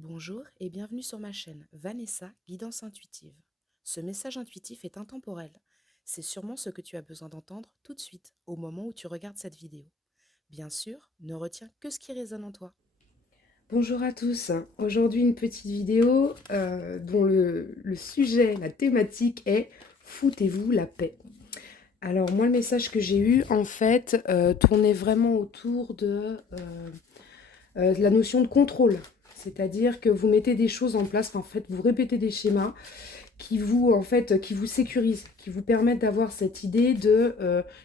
Bonjour et bienvenue sur ma chaîne Vanessa, Guidance Intuitive. Ce message intuitif est intemporel. C'est sûrement ce que tu as besoin d'entendre tout de suite au moment où tu regardes cette vidéo. Bien sûr, ne retiens que ce qui résonne en toi. Bonjour à tous, aujourd'hui une petite vidéo dont le sujet, la thématique est foutez-vous la paix. Alors moi le message que j'ai eu en fait tournait vraiment autour de la notion de contrôle. C'est-à-dire que vous mettez des choses en place, en fait vous répétez des schémas qui vous sécurisent, qui vous permettent d'avoir cette idée de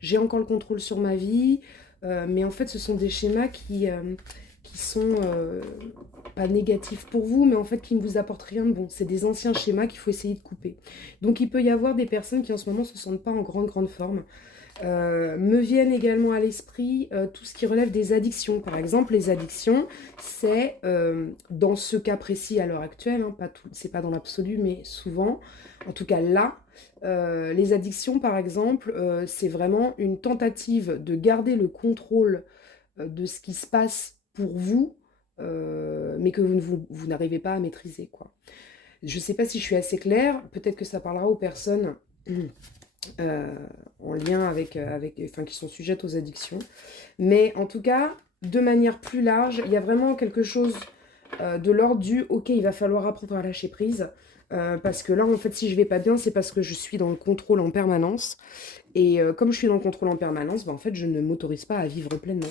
j'ai encore le contrôle sur ma vie, mais en fait ce sont des schémas qui sont pas négatifs pour vous, mais en fait qui ne vous apportent rien de bon. C'est des anciens schémas qu'il faut essayer de couper. Donc il peut y avoir des personnes qui en ce moment ne se sentent pas en grande forme. Me viennent également à l'esprit tout ce qui relève des addictions. Par exemple, les addictions, c'est dans ce cas précis à l'heure actuelle, hein, c'est pas dans l'absolu, mais souvent, en tout cas là, les addictions, par exemple, c'est vraiment une tentative de garder le contrôle de ce qui se passe pour vous, mais que vous n'arrivez pas à maîtriser, quoi. Je ne sais pas si je suis assez claire, peut-être que ça parlera aux personnes euh, en lien enfin, qui sont sujettes aux addictions. Mais en tout cas, de manière plus large, il y a vraiment quelque chose de l'ordre du ok, il va falloir apprendre à lâcher prise. Parce que là, en fait, si je vais pas bien, c'est parce que je suis dans le contrôle en permanence. Et comme je suis dans le contrôle en permanence, en fait, je ne m'autorise pas à vivre pleinement.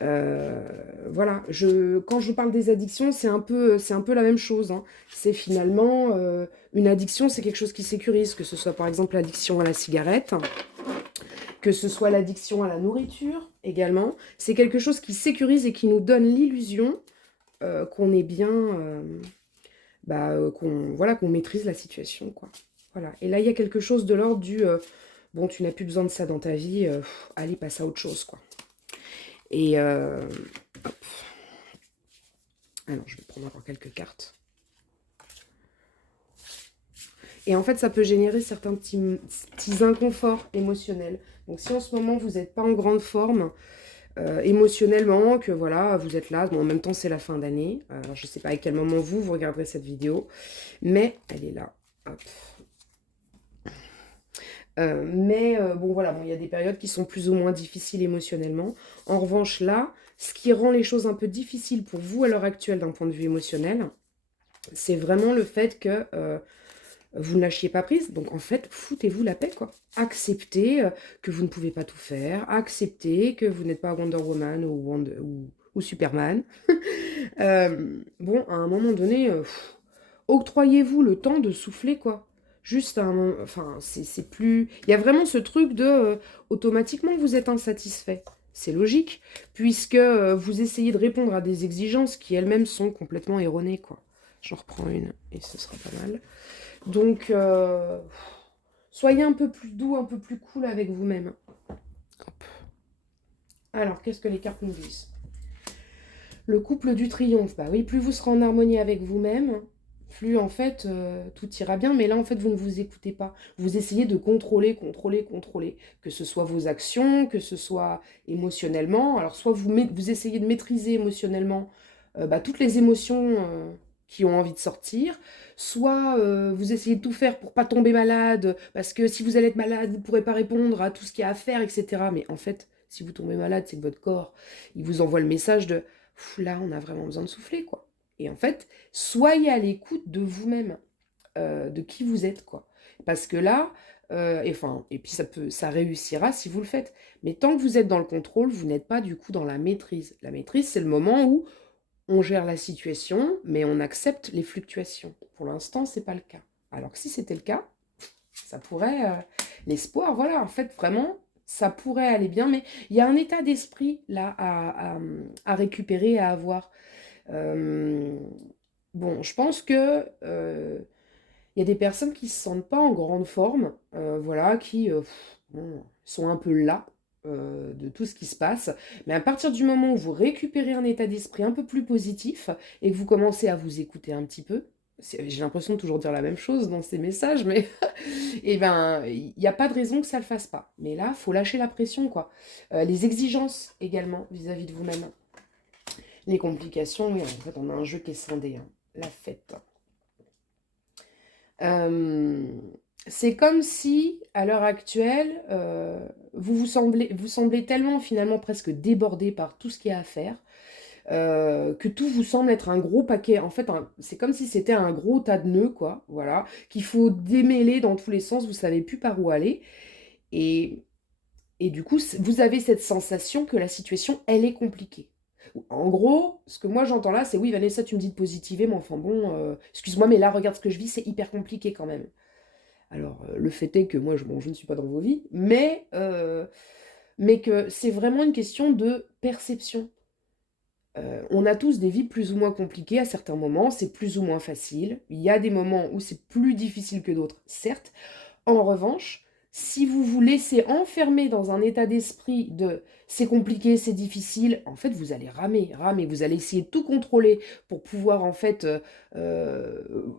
Voilà, quand je parle des addictions, c'est un peu la même chose, hein. C'est finalement une addiction, c'est quelque chose qui sécurise, que ce soit par exemple l'addiction à la cigarette, que ce soit l'addiction à la nourriture également. C'est quelque chose qui sécurise et qui nous donne l'illusion qu'on est bien, qu'on maîtrise la situation, quoi. Voilà. Et là, il y a quelque chose de l'ordre du bon, tu n'as plus besoin de ça dans ta vie, allez, passe à autre chose, quoi. Et hop. Alors, je vais prendre encore quelques cartes. Et en fait, ça peut générer certains petits inconforts émotionnels. Donc, si en ce moment, vous n'êtes pas en grande forme émotionnellement, que voilà, vous êtes là, bon, en même temps, c'est la fin d'année. Alors, je ne sais pas à quel moment vous regarderez cette vidéo, mais elle est là. Hop. Bon, voilà, bon, il y a des périodes qui sont plus ou moins difficiles émotionnellement. En revanche, là, ce qui rend les choses un peu difficiles pour vous à l'heure actuelle d'un point de vue émotionnel, c'est vraiment le fait que vous ne lâchiez pas prise. Donc en fait, foutez-vous la paix, quoi. Acceptez que vous ne pouvez pas tout faire. Acceptez que vous n'êtes pas Wonder Woman ou Superman. Bon, à un moment donné, octroyez-vous le temps de souffler, quoi. Juste à un moment, enfin, c'est plus... Il y a vraiment ce truc de... automatiquement, vous êtes insatisfait. C'est logique, puisque vous essayez de répondre à des exigences qui elles-mêmes sont complètement erronées, quoi. J'en reprends une, et ce sera pas mal. Donc, soyez un peu plus doux, un peu plus cool avec vous-même. Hop. Alors, qu'est-ce que les cartes nous disent? Le couple du triomphe. Bah oui, plus vous serez en harmonie avec vous-même, plus en fait tout ira bien. Mais là, en fait, vous ne vous écoutez pas. Vous essayez de contrôler. Que ce soit vos actions, que ce soit émotionnellement. Alors, soit vous essayez de maîtriser émotionnellement toutes les émotions qui ont envie de sortir, soit vous essayez de tout faire pour pas tomber malade, parce que si vous allez être malade, vous ne pourrez pas répondre à tout ce qu'il y a à faire, etc. Mais en fait, si vous tombez malade, c'est que votre corps, il vous envoie le message de là, on a vraiment besoin de souffler, quoi. Et en fait, soyez à l'écoute de vous-même, de qui vous êtes, quoi. Parce que là, et puis ça réussira si vous le faites. Mais tant que vous êtes dans le contrôle, vous n'êtes pas du coup dans la maîtrise. La maîtrise, c'est le moment où on gère la situation, mais on accepte les fluctuations. Pour l'instant, c'est pas le cas. Alors que si c'était le cas, ça pourrait... l'espoir, voilà, en fait, vraiment, ça pourrait aller bien, mais il y a un état d'esprit là à récupérer, à avoir. Euh, bon, je pense que il y a des personnes qui se sentent pas en grande forme, voilà, qui bon, sont un peu là de tout ce qui se passe. Mais à partir du moment où vous récupérez un état d'esprit un peu plus positif et que vous commencez à vous écouter un petit peu, j'ai l'impression de toujours dire la même chose dans ces messages, mais et ben, il n'y a pas de raison que ça le fasse pas. Mais là, faut lâcher la pression, quoi. Les exigences également vis-à-vis de vous-même. Les complications, oui, en fait, on a un jeu qui est scindé, hein. La fête. Euh, c'est comme si, à l'heure actuelle, vous semblez tellement finalement presque débordé par tout ce qu'il y a à faire, que tout vous semble être un gros paquet. En fait, c'est comme si c'était un gros tas de nœuds, quoi, voilà, qu'il faut démêler dans tous les sens, vous savez plus par où aller. Et, et du coup, vous avez cette sensation que la situation, elle est compliquée. En gros, ce que moi j'entends là, c'est oui, Vanessa, tu me dis de positiver, mais enfin bon, excuse-moi, mais là, regarde ce que je vis, c'est hyper compliqué quand même. Alors, le fait est que moi, bon, je ne suis pas dans vos vies, mais que c'est vraiment une question de perception. On a tous des vies plus ou moins compliquées à certains moments, c'est plus ou moins facile. Il y a des moments où c'est plus difficile que d'autres, certes. En revanche, si vous vous laissez enfermer dans un état d'esprit de c'est compliqué, c'est difficile, en fait, vous allez ramer, ramer, vous allez essayer de tout contrôler pour pouvoir en fait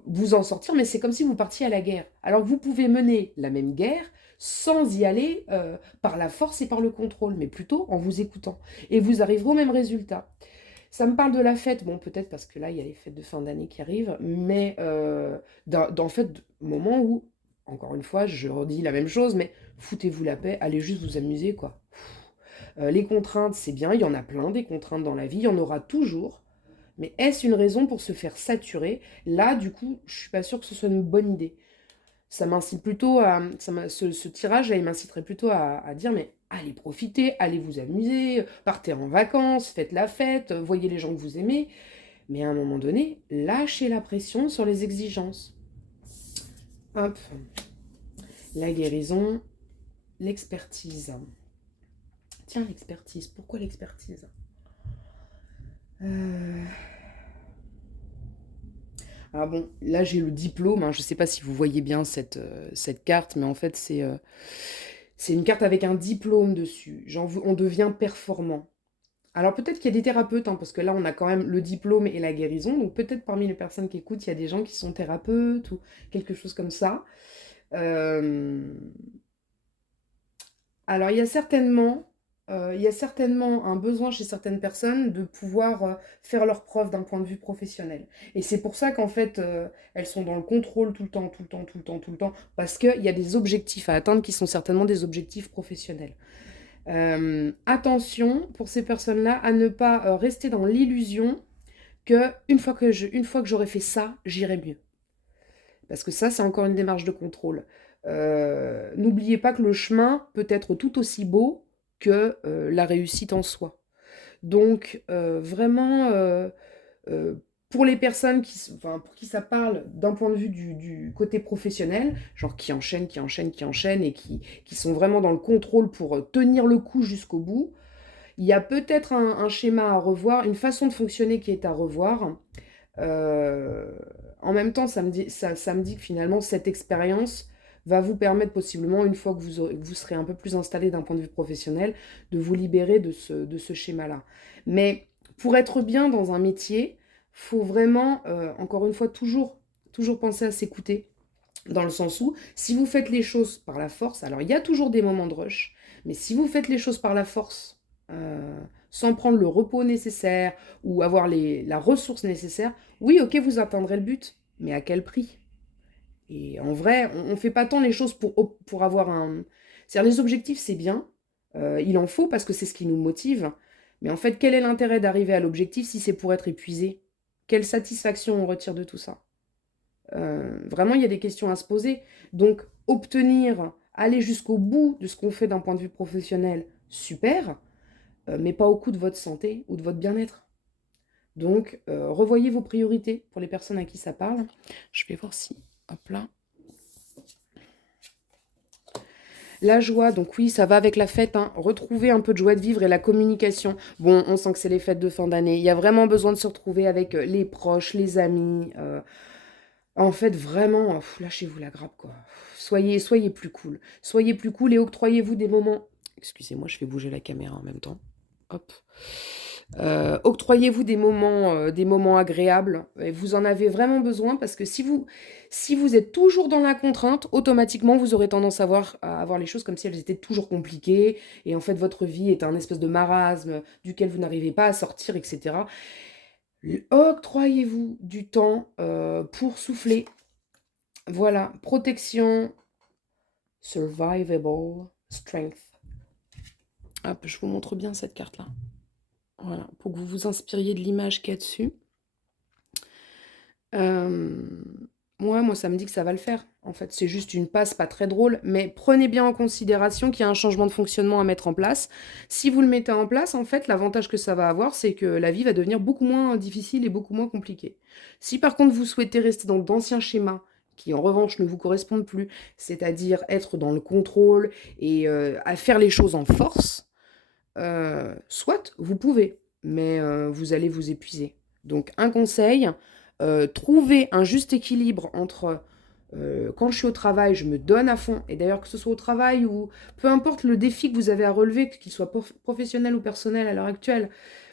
vous en sortir, mais c'est comme si vous partiez à la guerre. Alors que vous pouvez mener la même guerre sans y aller par la force et par le contrôle, mais plutôt en vous écoutant. Et vous arriverez au même résultat. Ça me parle de la fête, bon peut-être parce que là il y a les fêtes de fin d'année qui arrivent, mais dans fait, moment où, encore une fois, je redis la même chose, mais foutez-vous la paix, allez juste vous amuser quoi. Les contraintes, c'est bien, il y en a plein des contraintes dans la vie, il y en aura toujours, mais est-ce une raison pour se faire saturer? Là, du coup, je suis pas sûre que ce soit une bonne idée. Ça m'incite plutôt à... ce tirage, là, il m'inciterait plutôt à dire, mais allez profiter, allez vous amuser, partez en vacances, faites la fête, voyez les gens que vous aimez, mais à un moment donné, lâchez la pression sur les exigences. Hop, la guérison, l'expertise. Tiens, l'expertise, pourquoi l'expertise? Ah bon, là j'ai le diplôme, hein, je ne sais pas si vous voyez bien cette carte, mais en fait c'est une carte avec un diplôme dessus. On devient performant. Alors peut-être qu'il y a des thérapeutes, hein, parce que là on a quand même le diplôme et la guérison, donc peut-être parmi les personnes qui écoutent, il y a des gens qui sont thérapeutes ou quelque chose comme ça. Euh, Alors il y a certainement un besoin chez certaines personnes de pouvoir faire leurs preuves d'un point de vue professionnel. Et c'est pour ça qu'en fait elles sont dans le contrôle tout le temps, tout le temps, tout le temps, tout le temps, parce qu'il y a des objectifs à atteindre qui sont certainement des objectifs professionnels. Attention pour ces personnes-là à ne pas rester dans l'illusion que une fois que j'aurai fait ça, j'irai mieux. Parce que ça, c'est encore une démarche de contrôle. N'oubliez pas que le chemin peut être tout aussi beau que la réussite en soi. Donc, vraiment, pour les personnes enfin, pour qui ça parle d'un point de vue du côté professionnel, genre qui enchaînent, qui enchaînent, qui enchaînent et qui sont vraiment dans le contrôle pour tenir le coup jusqu'au bout, il y a peut-être un schéma à revoir, une façon de fonctionner qui est à revoir. Euh, En même temps, ça me dit que finalement, cette expérience va vous permettre possiblement, une fois que vous serez un peu plus installé d'un point de vue professionnel, de vous libérer de ce schéma-là. Mais pour être bien dans un métier, faut vraiment, encore une fois, toujours penser à s'écouter, dans le sens où, si vous faites les choses par la force, alors il y a toujours des moments de rush, mais si vous faites les choses par la force, sans prendre le repos nécessaire ou avoir la ressource nécessaire, oui, ok, vous atteindrez le but, mais à quel prix? Et en vrai, on ne fait pas tant les choses pour avoir un... C'est-à-dire les objectifs, c'est bien, il en faut parce que c'est ce qui nous motive, mais en fait, quel est l'intérêt d'arriver à l'objectif si c'est pour être épuisé? Quelle satisfaction on retire de tout ça? Vraiment, il y a des questions à se poser. Donc, aller jusqu'au bout de ce qu'on fait d'un point de vue professionnel, super, mais pas au coût de votre santé ou de votre bien-être. Donc, revoyez vos priorités pour les personnes à qui ça parle. Je vais voir si, hop là. La joie, donc oui, ça va avec la fête, hein. Retrouver un peu de joie de vivre et la communication. Bon, on sent que c'est les fêtes de fin d'année. Il y a vraiment besoin de se retrouver avec les proches, les amis. En fait, vraiment, lâchez-vous la grappe, quoi. Soyez plus cool. Soyez plus cool et octroyez-vous des moments. Excusez-moi, je fais bouger la caméra en même temps. Hop. Octroyez-vous des moments agréables. Et vous en avez vraiment besoin parce que si vous êtes toujours dans la contrainte, automatiquement, vous aurez tendance à avoir les choses comme si elles étaient toujours compliquées. Et en fait, votre vie est un espèce de marasme duquel vous n'arrivez pas à sortir, etc. Octroyez-vous du temps pour souffler. Voilà, protection, survivable, strength. Hop, je vous montre bien cette carte-là. Voilà, pour que vous vous inspiriez de l'image qu'il y a dessus. Moi, ça me dit que ça va le faire. En fait, c'est juste une passe pas très drôle, mais prenez bien en considération qu'il y a un changement de fonctionnement à mettre en place. Si vous le mettez en place, en fait, l'avantage que ça va avoir, c'est que la vie va devenir beaucoup moins difficile et beaucoup moins compliquée. Si par contre vous souhaitez rester dans d'anciens schémas, qui en revanche ne vous correspondent plus, c'est-à-dire être dans le contrôle et à faire les choses en force, soit vous pouvez, mais vous allez vous épuiser. Donc un conseil, trouver un juste équilibre entre quand je suis au travail, je me donne à fond, et d'ailleurs que ce soit au travail ou peu importe le défi que vous avez à relever, qu'il soit professionnel ou personnel à l'heure actuelle,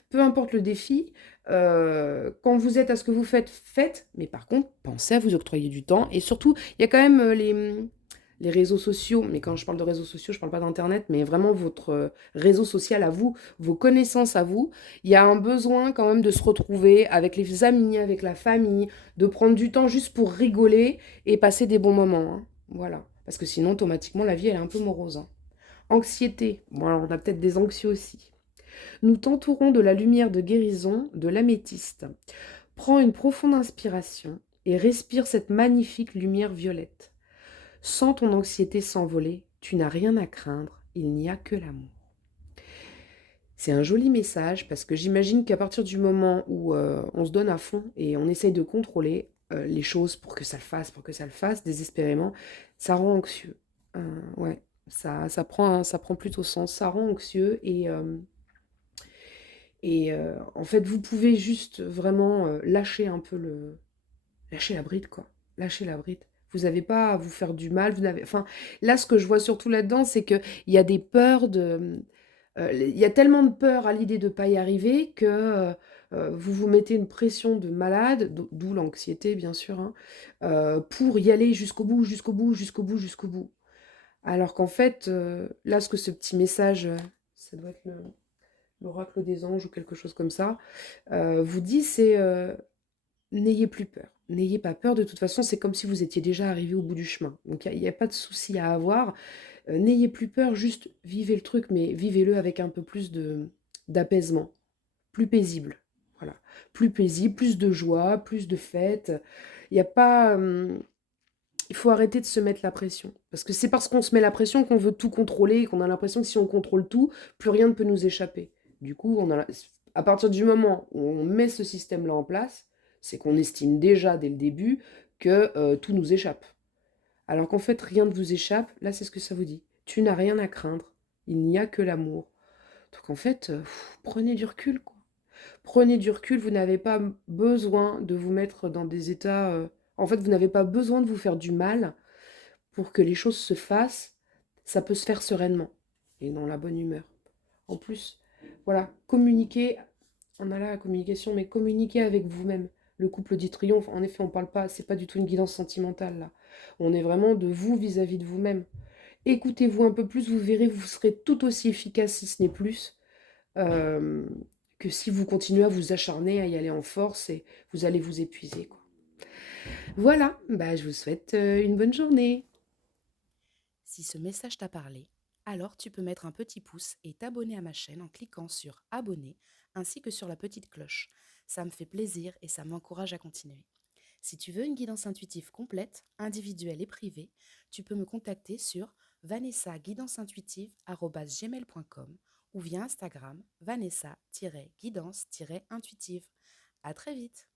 peu importe le défi, quand vous êtes à ce que vous faites, faites, mais par contre, pensez à vous octroyer du temps, et surtout, il y a quand même les réseaux sociaux, mais quand je parle de réseaux sociaux, je ne parle pas d'internet, mais vraiment votre réseau social à vous, vos connaissances à vous, il y a un besoin quand même de se retrouver avec les amis, avec la famille, de prendre du temps juste pour rigoler et passer des bons moments, hein. Voilà. Parce que sinon, automatiquement, la vie, elle est un peu morose, hein. Anxiété. Bon, alors on a peut-être des anxieux aussi. Nous t'entourons de la lumière de guérison de l'améthyste. Prends une profonde inspiration et respire cette magnifique lumière violette. Sens ton anxiété s'envoler, tu n'as rien à craindre, il n'y a que l'amour. C'est un joli message parce que j'imagine qu'à partir du moment où on se donne à fond et on essaye de contrôler les choses pour que ça le fasse désespérément, ça rend anxieux. Ouais, ça prend plutôt sens, ça rend anxieux et en fait vous pouvez juste vraiment lâcher un peu lâcher la bride quoi, lâcher la bride. Vous n'avez pas à vous faire du mal, enfin là ce que je vois surtout là-dedans c'est que il y a des peurs de il y a tellement de peur à l'idée de ne pas y arriver que vous vous mettez une pression de malade, d'où l'anxiété bien sûr, hein, pour y aller jusqu'au bout, jusqu'au bout, jusqu'au bout, jusqu'au bout. Alors qu'en fait, là, ce que ce petit message, ça doit être l'oracle des anges ou quelque chose comme ça, vous dit, c'est n'ayez plus peur. N'ayez pas peur, de toute façon, c'est comme si vous étiez déjà arrivé au bout du chemin. Donc il n'y a pas de souci à avoir. N'ayez plus peur, juste vivez le truc, mais vivez-le avec un peu plus d'apaisement, plus paisible. Voilà. Plus paisible, plus de joie, plus de fête. Il n'y a pas. Il faut arrêter de se mettre la pression. Parce que c'est parce qu'on se met la pression qu'on veut tout contrôler et qu'on a l'impression que si on contrôle tout, plus rien ne peut nous échapper. Du coup, à partir du moment où on met ce système-là en place, c'est qu'on estime déjà dès le début que tout nous échappe. Alors qu'en fait, rien ne vous échappe. Là, c'est ce que ça vous dit. Tu n'as rien à craindre. Il n'y a que l'amour. Donc en fait, prenez du recul, quoi. Prenez du recul, vous n'avez pas besoin de vous mettre dans des états... En fait, vous n'avez pas besoin de vous faire du mal pour que les choses se fassent. Ça peut se faire sereinement et dans la bonne humeur. En plus, voilà, communiquer, on a là la communication, mais communiquer avec vous-même. Le couple dit triomphe, en effet, on parle pas, c'est pas du tout une guidance sentimentale là. On est vraiment de vous vis-à-vis de vous-même. Écoutez-vous un peu plus, vous verrez, vous serez tout aussi efficace, si ce n'est plus, euh, que si vous continuez à vous acharner, à y aller en force, et vous allez vous épuiser, quoi. Voilà, bah, je vous souhaite une bonne journée. Si ce message t'a parlé, alors tu peux mettre un petit pouce et t'abonner à ma chaîne en cliquant sur abonner ainsi que sur la petite cloche. Ça me fait plaisir et ça m'encourage à continuer. Si tu veux une guidance intuitive complète, individuelle et privée, tu peux me contacter sur vanessa-guidance-intuitive@gmail.com ou via Instagram vanessa-guidance-intuitive. À très vite!